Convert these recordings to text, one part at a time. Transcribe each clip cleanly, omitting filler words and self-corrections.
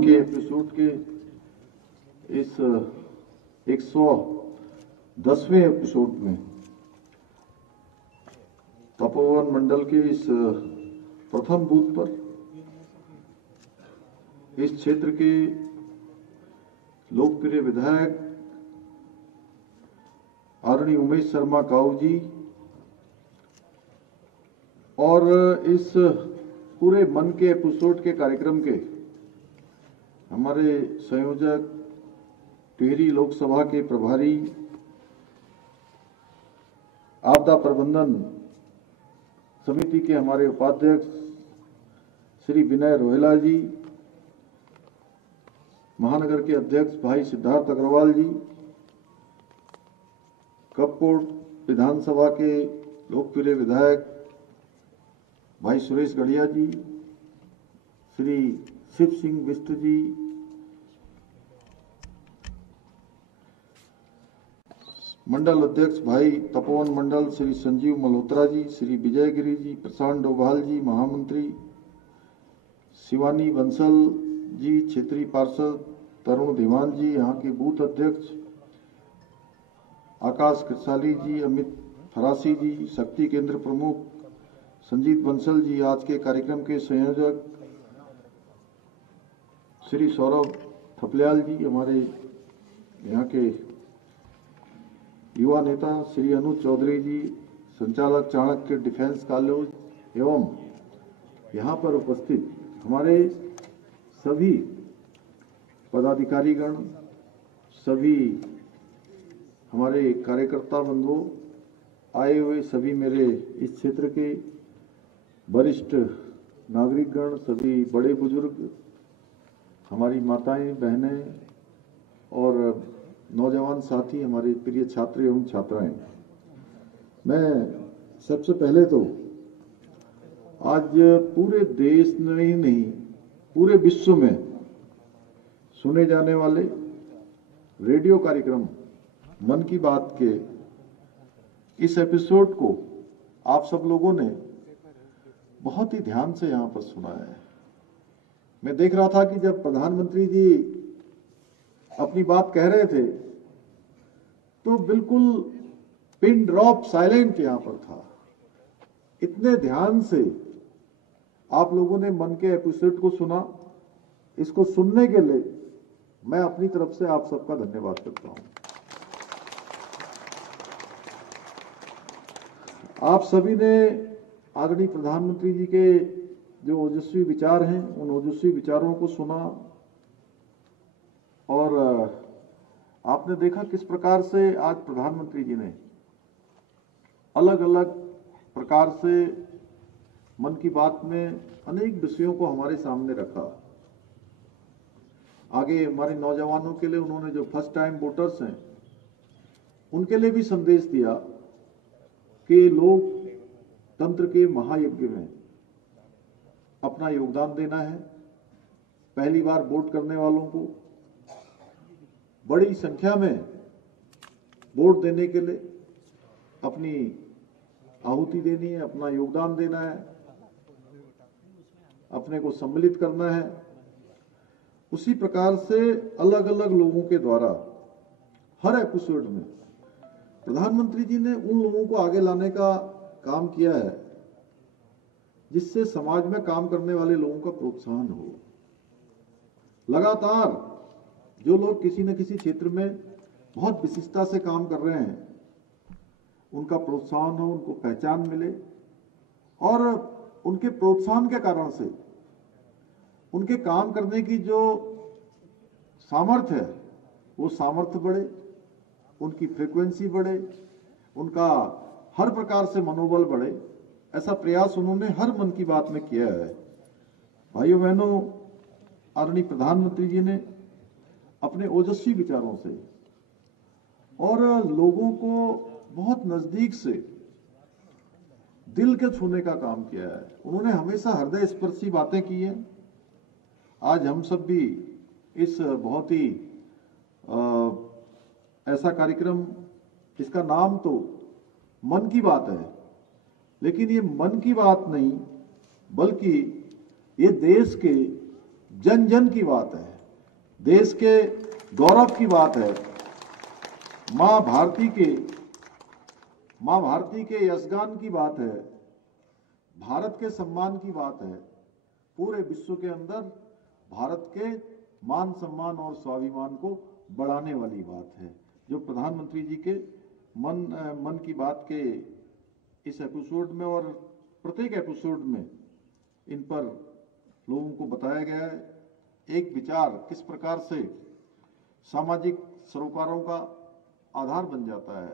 मन के एपिसोड के इस 110वें एपिसोड में तपोवन मंडल के इस प्रथम बूथ पर इस क्षेत्र के लोकप्रिय विधायक आदरणीय उमेश शर्मा काऊ जी और इस पूरे मन के एपिसोड के कार्यक्रम के हमारे संयोजक टिहरी लोकसभा के प्रभारी आपदा प्रबंधन समिति के हमारे उपाध्यक्ष श्री विनय रोहेला जी, महानगर के अध्यक्ष भाई सिद्धार्थ अग्रवाल जी, कपकोट विधानसभा के लोकप्रिय विधायक भाई सुरेश गढ़िया जी, श्री शिव सिंह बिष्ट जी, मंडल अध्यक्ष भाई तपोवन मंडल श्री संजीव मल्होत्रा जी, श्री विजय गिरी जी, प्रशांत डोभाल जी, महामंत्री शिवानी बंसल जी, क्षेत्रीय पार्षद तरुण दीवान जी, यहाँ के बूथ अध्यक्ष आकाश कृसाली जी, अमित फरासी जी, शक्ति केंद्र प्रमुख संजीत बंसल जी, आज के कार्यक्रम के संयोजक श्री सौरभ थपलियाल जी, हमारे यहाँ के युवा नेता श्री अनुज चौधरी जी, संचालक चाणक्य डिफेंस कॉलेज एवं यहाँ पर उपस्थित हमारे सभी पदाधिकारीगण, सभी हमारे कार्यकर्ता बंधु, आए हुए सभी मेरे इस क्षेत्र के वरिष्ठ नागरिकगण, सभी बड़े बुजुर्ग, हमारी माताएं बहनें और नौजवान साथी, हमारे प्रिय छात्र एवं छात्राएं, मैं सबसे पहले तो आज पूरे देश में ही नहीं पूरे विश्व में सुने जाने वाले रेडियो कार्यक्रम मन की बात के इस एपिसोड को आप सब लोगों ने बहुत ही ध्यान से यहां पर सुना है। मैं देख रहा था कि जब प्रधानमंत्री जी अपनी बात कह रहे थे तो बिल्कुल पिन ड्रॉप साइलेंट यहां पर था। इतने ध्यान से आप लोगों ने मन के एपिसोड को सुना। इसको सुनने के लिए मैं अपनी तरफ से आप सबका धन्यवाद करता हूं। आप सभी ने आदरणीय प्रधानमंत्री जी के जो ओजस्वी विचार हैं, उन ओजस्वी विचारों को सुना और आपने देखा किस प्रकार से आज प्रधानमंत्री जी ने अलग अलग प्रकार से मन की बात में अनेक विषयों को हमारे सामने रखा। आगे हमारे नौजवानों के लिए उन्होंने जो फर्स्ट टाइम वोटर्स हैं उनके लिए भी संदेश दिया कि लोग तंत्र के महायज्ञ में अपना योगदान देना है। पहली बार वोट करने वालों को बड़ी संख्या में वोट देने के लिए अपनी आहुति देनी है, अपना योगदान देना है, अपने को सम्मिलित करना है। उसी प्रकार से अलग अलग लोगों के द्वारा हर एपिसोड में प्रधानमंत्री जी ने उन लोगों को आगे लाने का काम किया है जिससे समाज में काम करने वाले लोगों का प्रोत्साहन हो। लगातार जो लोग किसी न किसी क्षेत्र में बहुत विशिष्टता से काम कर रहे हैं उनका प्रोत्साहन हो, उनको पहचान मिले और उनके प्रोत्साहन के कारण से उनके काम करने की जो सामर्थ्य है वो सामर्थ्य बढ़े, उनकी फ्रीक्वेंसी बढ़े, उनका हर प्रकार से मनोबल बढ़े। ऐसा प्रयास उन्होंने हर मन की बात में किया है। भाइयों बहनों, आदरणीय प्रधानमंत्री जी ने अपने ओजस्वी विचारों से और लोगों को बहुत नजदीक से दिल के छूने का काम किया है। उन्होंने हमेशा हृदय स्पर्शी बातें की हैं। आज हम सब भी इस बहुत ही ऐसा कार्यक्रम, इसका नाम तो मन की बात है, लेकिन ये मन की बात नहीं बल्कि ये देश के जन जन की बात है। देश के गौरव की बात है, मां भारती के यशगान की बात है, भारत के सम्मान की बात है। पूरे विश्व के अंदर भारत के मान सम्मान और स्वाभिमान को बढ़ाने वाली बात है। जो प्रधानमंत्री जी के मन की बात के इस एपिसोड में और प्रत्येक एपिसोड में इन पर लोगों को बताया गया है, एक विचार किस प्रकार से सामाजिक सरोकारों का आधार बन जाता है,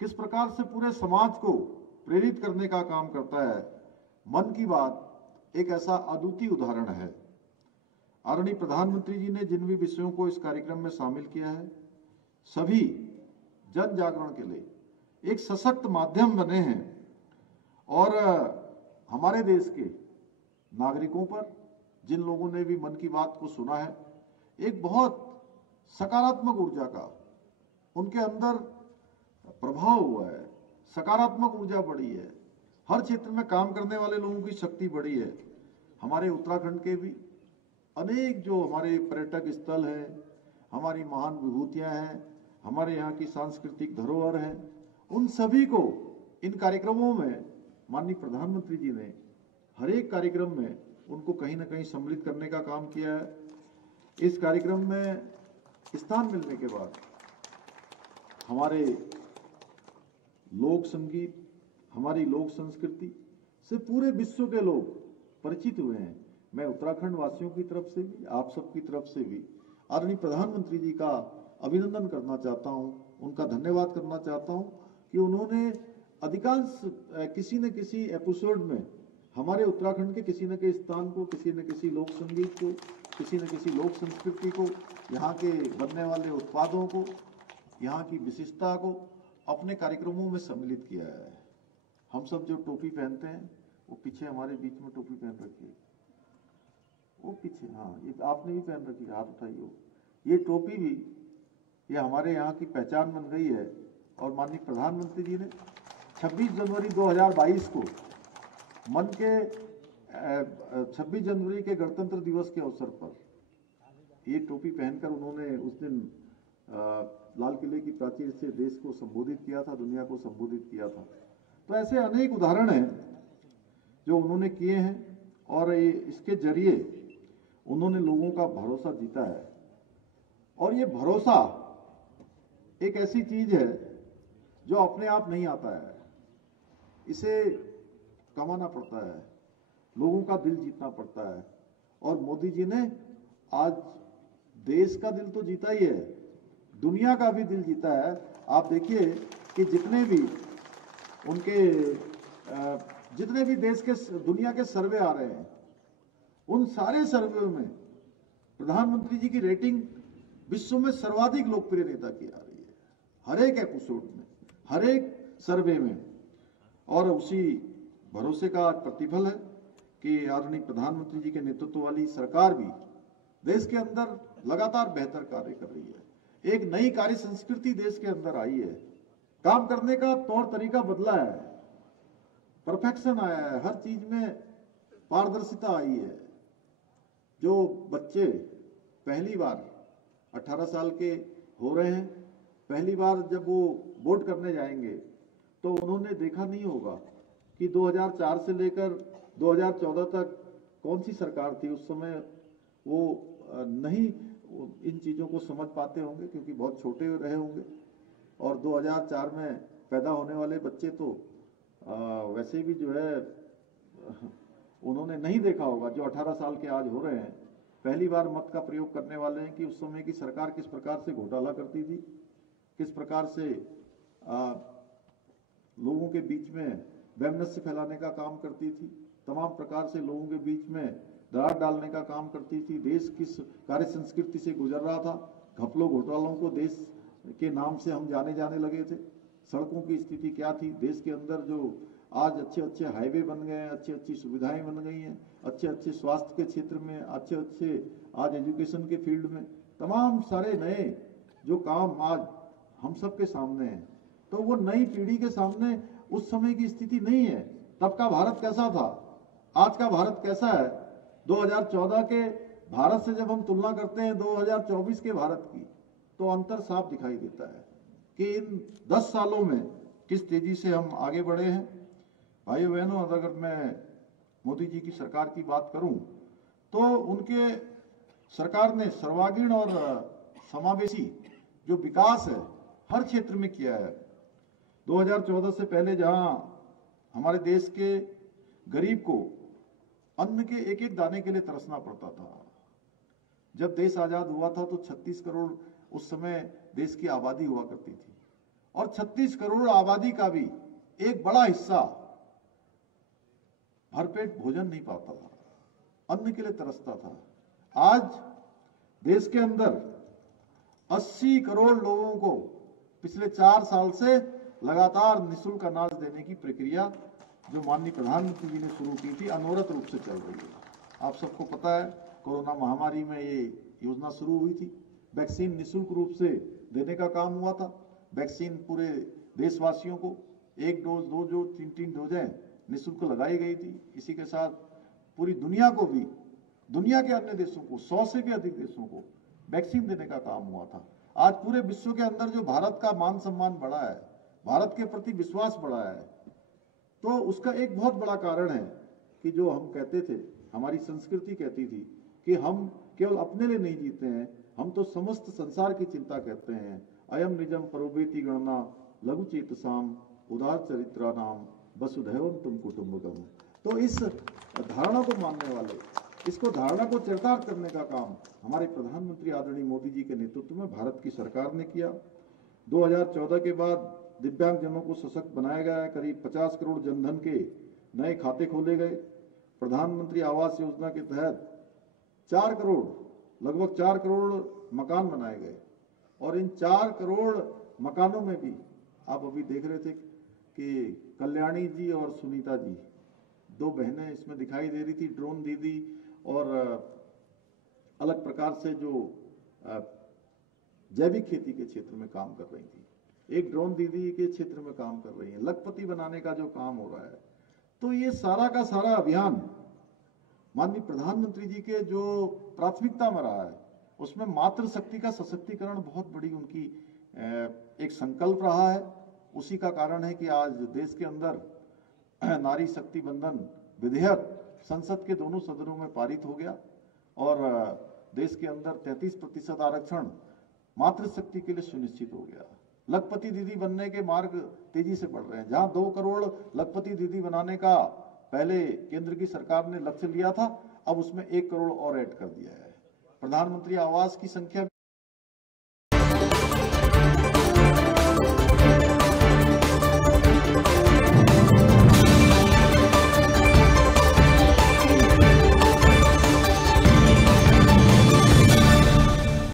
किस प्रकार से पूरे समाज को प्रेरित करने का काम करता है। मन की बात एक ऐसा अद्वितीय उदाहरण है। आदरणीय प्रधानमंत्री जी ने जिन भी विषयों को इस कार्यक्रम में शामिल किया है, सभी जन जागरण के लिए एक सशक्त माध्यम बने हैं और हमारे देश के नागरिकों पर, जिन लोगों ने भी मन की बात को सुना है, एक बहुत सकारात्मक ऊर्जा का उनके अंदर प्रभाव हुआ है, सकारात्मक ऊर्जा बढ़ी है, हर क्षेत्र में काम करने वाले लोगों की शक्ति बढ़ी है। हमारे उत्तराखंड के भी अनेक जो हमारे पर्यटक स्थल हैं, हमारी महान विभूतियां हैं, हमारे यहाँ की सांस्कृतिक धरोहर है, उन सभी को इन कार्यक्रमों में माननीय प्रधानमंत्री जी ने हर एक कार्यक्रम में उनको कहीं ना कहीं सम्मिलित करने का काम किया है। इस कार्यक्रम में स्थान मिलने के बाद हमारे लोक संगीत, हमारी लोक संस्कृति से पूरे विश्व के लोग परिचित हुए हैं। मैं उत्तराखंड वासियों की तरफ से भी, आप सबकी तरफ से भी आदरणीय प्रधानमंत्री जी का अभिनंदन करना चाहता हूं, उनका धन्यवाद करना चाहता हूं कि उन्होंने अधिकांश किसी न किसी एपिसोड में हमारे उत्तराखंड के किसी न किसी स्थान को, किसी न किसी लोक संगीत को, किसी न किसी लोक संस्कृति को, यहाँ के बनने वाले उत्पादों को, यहाँ की विशिष्टता को अपने कार्यक्रमों में सम्मिलित किया है। हम सब जो टोपी पहनते हैं, वो पीछे हमारे बीच में टोपी पहन रखी है, वो पीछे, हाँ ये आपने भी पहन रखी है, हाथ उठाइए। ये टोपी भी ये हमारे यहाँ की पहचान बन गई है। और माननीय प्रधानमंत्री जी ने 26 जनवरी 2022 को 26 जनवरी के गणतंत्र दिवस के अवसर पर ये टोपी पहनकर उन्होंने उस दिन लाल किले की प्राचीर से देश को संबोधित किया था, दुनिया को संबोधित किया था। तो ऐसे अनेक उदाहरण हैं जो उन्होंने किए हैं और इसके जरिए उन्होंने लोगों का भरोसा जीता है। और ये भरोसा एक ऐसी चीज है जो अपने आप नहीं आता है, इसे कमाना पड़ता है, लोगों का दिल जीतना पड़ता है। और मोदी जी ने आज देश का दिल तो जीता ही है, दुनिया का भी दिल जीता है। आप देखिए कि जितने भी देश के, दुनिया के सर्वे आ रहे हैं, उन सारे सर्वे में प्रधानमंत्री जी की रेटिंग विश्व में सर्वाधिक लोकप्रिय नेता की आ रही है, हर एक एपिसोड में, हर एक सर्वे में। और उसी भरोसे का प्रतिफल है कि आदरणीय प्रधानमंत्री जी के नेतृत्व वाली सरकार भी देश के अंदर लगातार बेहतर कार्य कर रही है। एक नई कार्य संस्कृति देश के अंदर आई है, काम करने का तौर तरीका बदला है, परफेक्शन आया है, हर चीज में पारदर्शिता आई है। जो बच्चे पहली बार 18 साल के हो रहे हैं, पहली बार जब वो वोट करने जाएंगे तो उन्होंने देखा नहीं होगा कि 2004 से लेकर 2014 तक कौन सी सरकार थी। उस समय वो नहीं इन चीजों को समझ पाते होंगे क्योंकि बहुत छोटे रहे होंगे। और 2004 में पैदा होने वाले बच्चे तो वैसे भी जो है उन्होंने नहीं देखा होगा, जो 18 साल के आज हो रहे हैं, पहली बार मत का प्रयोग करने वाले हैं कि उस समय की सरकार किस प्रकार से घोटाला करती थी, किस प्रकार से लोगों के बीच में वैमनस्य फैलाने का काम करती थी, तमाम प्रकार से लोगों के बीच में दरार डालने का काम करती थी। देश किस कार्य संस्कृति से गुजर रहा था, घपलों घोटालों को देश के नाम से हम जाने लगे थे। सड़कों की स्थिति क्या थी, देश के अंदर जो आज अच्छे अच्छे हाईवे बन गए हैं, अच्छी अच्छी सुविधाएं बन गई हैं, अच्छे अच्छे स्वास्थ्य के क्षेत्र में, अच्छे अच्छे आज एजुकेशन के फील्ड में तमाम सारे नए जो काम आज हम सब के सामने हैं। तो वो नई पीढ़ी के सामने उस समय की स्थिति नहीं है। तब का भारत कैसा था, आज का भारत कैसा है, 2014 के भारत से जब हम तुलना करते हैं 2024 के भारत की, तो अंतर साफ दिखाई देता है कि इन 10 सालों में किस तेजी से हम आगे बढ़े हैं। भाइयों बहनों, अगर मैं मोदी जी की सरकार की बात करूं तो उनके सरकार ने सर्वांगीण और समावेशी जो विकास है हर क्षेत्र में किया है। 2014 से पहले जहां हमारे देश के गरीब को अन्न के एक एक दाने के लिए तरसना पड़ता था, जब देश आजाद हुआ था तो 36 करोड़ उस समय देश की आबादी हुआ करती थी, और 36 करोड़ आबादी का भी एक बड़ा हिस्सा भरपेट भोजन नहीं पाता था, अन्न के लिए तरसता था। आज देश के अंदर 80 करोड़ लोगों को पिछले 4 साल से लगातार निःशुल्क अनाज देने की प्रक्रिया जो माननीय प्रधानमंत्री जी ने शुरू की थी, अनवरत रूप से चल रही है। आप सबको पता है, कोरोना महामारी में ये योजना शुरू हुई थी। वैक्सीन निःशुल्क रूप से देने का काम हुआ था। वैक्सीन पूरे देशवासियों को 1 डोज, 2 डोज, 3 डोजें निःशुल्क लगाई गई थी। इसी के साथ पूरी दुनिया को भी, दुनिया के अन्य देशों को, 100 से भी अधिक देशों को वैक्सीन देने का काम हुआ था। आज पूरे विश्व के अंदर जो भारत का मान सम्मान बढ़ा है, भारत के प्रति विश्वास बढ़ा है, तो उसका एक बहुत बड़ा कारण है कि जो हम कहते थे, हमारी संस्कृति कहती थी कि हम केवल अपने लिए नहीं जीते हैं, हम तो समस्त संसार की चिंता करते हैं। अयम निजम परोवेति गणना लघु चेतसाम उदार चरित्रा नाम वसुधैवम तुम कुटुंबकम। तो इस धारणा को मानने वाले, इसको धारणा को चरितार्थ करने का काम हमारे प्रधानमंत्री आदरणीय मोदी जी के नेतृत्व में भारत की सरकार ने किया। 2014 के बाद दिव्यांगजनों को सशक्त बनाया गया है। करीब 50 करोड़ जनधन के नए खाते खोले गए। प्रधानमंत्री आवास योजना के तहत 4 करोड़, लगभग 4 करोड़ मकान बनाए गए, और इन 4 करोड़ मकानों में भी आप अभी देख रहे थे कि कल्याणी जी और सुनीता जी, 2 बहनें इसमें दिखाई दे रही थी। ड्रोन दीदी और अलग प्रकार से जो जैविक खेती के क्षेत्र में काम कर रही थी, एक ड्रोन दीदी के क्षेत्र में काम कर रही है। लखपति बनाने का जो काम हो रहा है, तो ये सारा का सारा अभियान माननीय प्रधानमंत्री जी के जो प्राथमिकता में रहा है, उसमें मातृशक्ति का सशक्तिकरण बहुत बड़ी उनकी एक संकल्प रहा है। उसी का कारण है कि आज देश के अंदर नारी शक्ति बंधन विधेयक संसद के दोनों सदनों में पारित हो गया, और देश के अंदर 33% आरक्षण मातृशक्ति के लिए सुनिश्चित हो गया। लखपति दीदी बनने के मार्ग तेजी से बढ़ रहे हैं। जहां 2 करोड़ लखपति दीदी बनाने का पहले केंद्र की सरकार ने लक्ष्य लिया था, अब उसमें 1 करोड़ और ऐड कर दिया है। प्रधानमंत्री आवास की संख्या